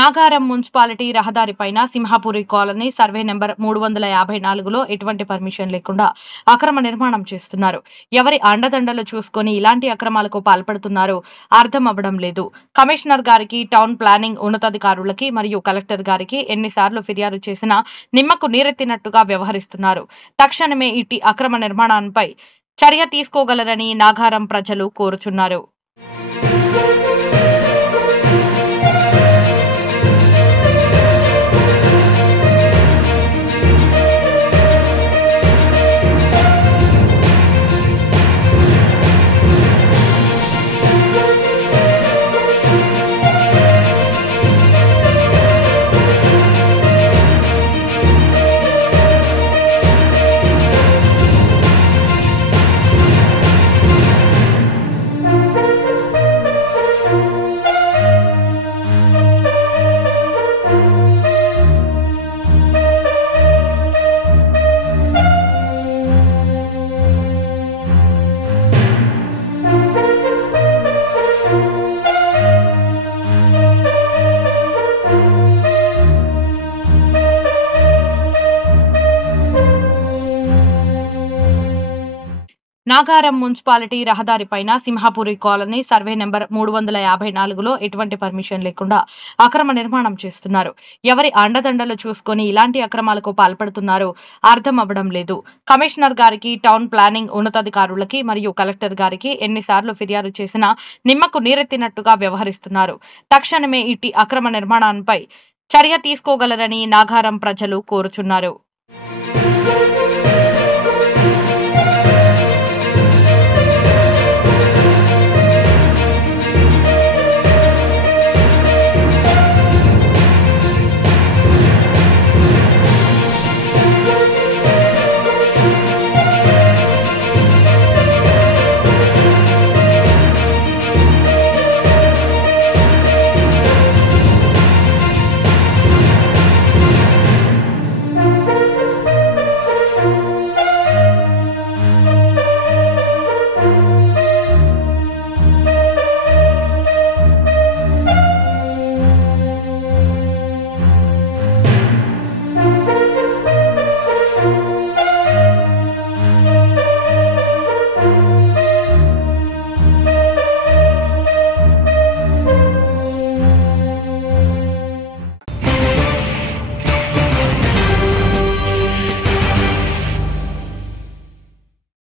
Nagaram municipality రహదారిపైన Simhapuri colony survey number 354లో ఎటువంటి పర్మిషన్ లేకుండా అక్రమ నిర్మాణం చేస్తున్నారు. ఎవరి అండదండలు చూసుకొని ఇలాంటి అక్రమాలకు పాల్పడుతున్నారో అర్థం అవ్వడం లేదు. కమిషనర్ గారికి, టౌన్ ప్లానింగ్ ఉన్నతాధికారులకి మరియు కలెక్టర్ గారికి ఎన్నిసార్లు ఫిర్యాదు చేసినా నిమ్మకు నీరెత్తినట్టుగా వ్యవహరిస్తున్నారు. తక్షణమే ఇట్టి అక్రమ నిర్మాణాలపై చర్య తీసుకోగలరని నాగారం ప్రజలు కోరుచున్నారు. నాగారం మున్సిపాలిటీ రహదారిపైన సింహాపురి కాలనీ సర్వే నెంబర్ 354లో ఎటువంటి పర్మిషన్ లేకుండా అక్రమ నిర్మాణం చేస్తున్నారు. ఎవరి అండదండలు చూసుకొని ఇలాంటి అక్రమాలకు పాల్పడుతున్నారో అర్థం అవ్వడం లేదు. కమిషనర్ గారికి, టౌన్ ప్లానింగ్ ఉన్నతాధికారులకి మరియు కలెక్టర్ గారికి ఎన్నిసార్లు ఫిర్యాదు చేసినా నిమ్మకు నీరెత్తినట్టుగా వ్యవహరిస్తున్నారు. తక్షణమే ఇట్టి అక్రమ నిర్మాణాలపై చర్య తీసుకోగలరని నాగారం ప్రజలు కోరుచున్నారు.